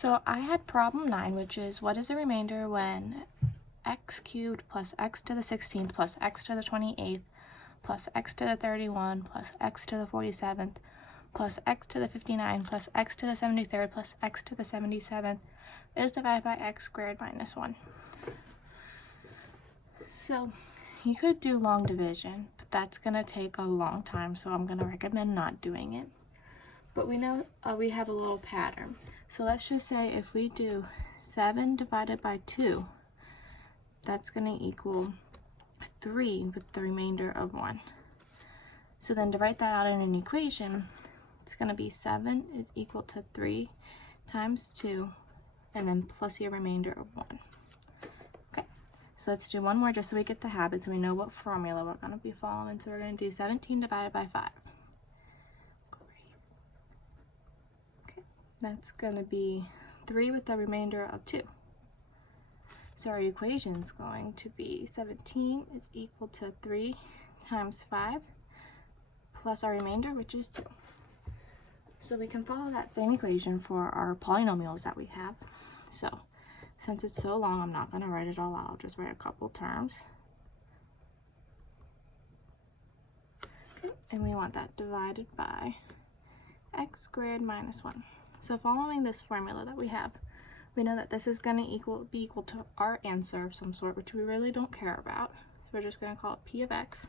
So I had problem 9, which is what is the remainder when x cubed plus x to the 16th plus x to the 28th plus x to the 31 plus x to the 47th plus x to the 59 plus x to the 73rd plus x to the 77th is divided by x squared minus 1. So you could do long division, but that's going to take a long time, so I'm going to recommend not doing it. But we know we have a little pattern. So let's just say if we do 7 divided by 2, that's going to equal 3 with the remainder of 1. So then to write that out in an equation, it's going to be 7 is equal to 3 times 2, and then plus your remainder of 1. Okay, so let's do one more just so we get the habit, so we know what formula we're going to be following. So we're going to do 17 divided by 5. That's going to be 3 with the remainder of 2. So our equation is going to be 17 is equal to 3 times 5 plus our remainder, which is 2. So we can follow that same equation for our polynomials that we have. So since it's so long, I'm not going to write it all out. I'll just write a couple terms. Okay. And we want that divided by x squared minus 1. So following this formula that we have, we know that this is going to be equal to our answer of some sort, which we really don't care about. So we're just going to call it p of x.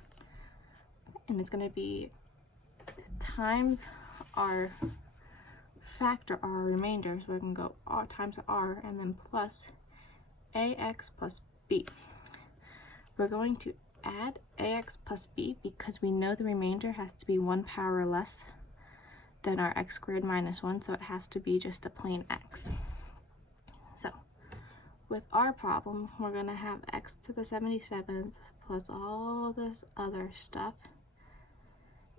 And it's going to be times our factor, our remainder. So we can go r times r and then plus ax plus b. We're going to add ax plus b because we know the remainder has to be 1 power less than our x squared minus 1, so it has to be just a plain x. So with our problem, we're going to have x to the 77th plus all this other stuff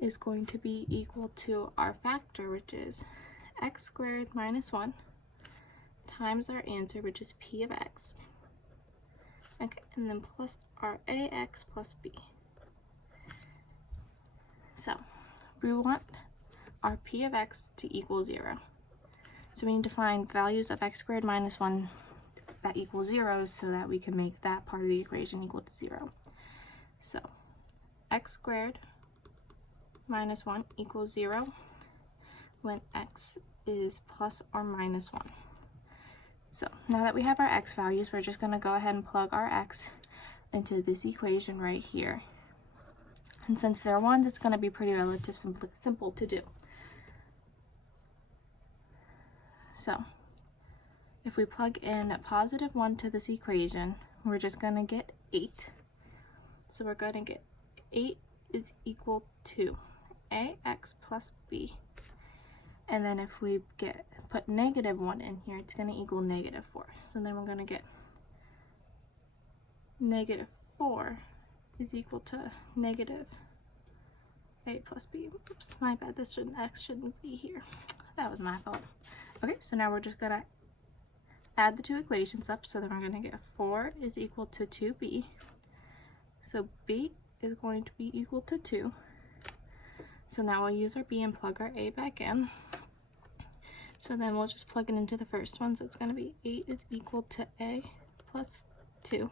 is going to be equal to our factor, which is x squared minus 1 times our answer, which is p of x. Okay, and then plus our ax plus b. So we want our p of x to equal 0. So we need to find values of x squared minus 1 that equal 0 so that we can make that part of the equation equal to 0. So x squared minus 1 equals 0 when x is plus or minus 1. So now that we have our x values, we're just going to go ahead and plug our x into this equation right here. And since they're ones, it's going to be pretty simple to do. So if we plug in a positive 1 to this equation, we're just going to get 8. So we're going to get 8 is equal to ax plus b. And then if we put negative 1 in here, it's going to equal negative 4. So then we're going to get negative 4 is equal to negative a plus b. Oops, my bad, x shouldn't be here. That was my fault. Okay, so now we're just going to add the two equations up. So then we're going to get 4 is equal to 2b. So b is going to be equal to 2. So now we'll use our b and plug our a back in. So then we'll just plug it into the first one. So it's going to be 8 is equal to a plus 2.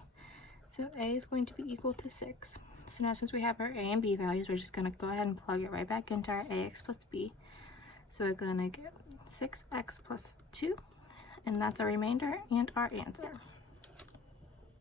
So a is going to be equal to 6. So now since we have our a and b values, we're just going to go ahead and plug it right back into our ax plus b. So we're going to get 6x plus 2, and that's our remainder and our answer.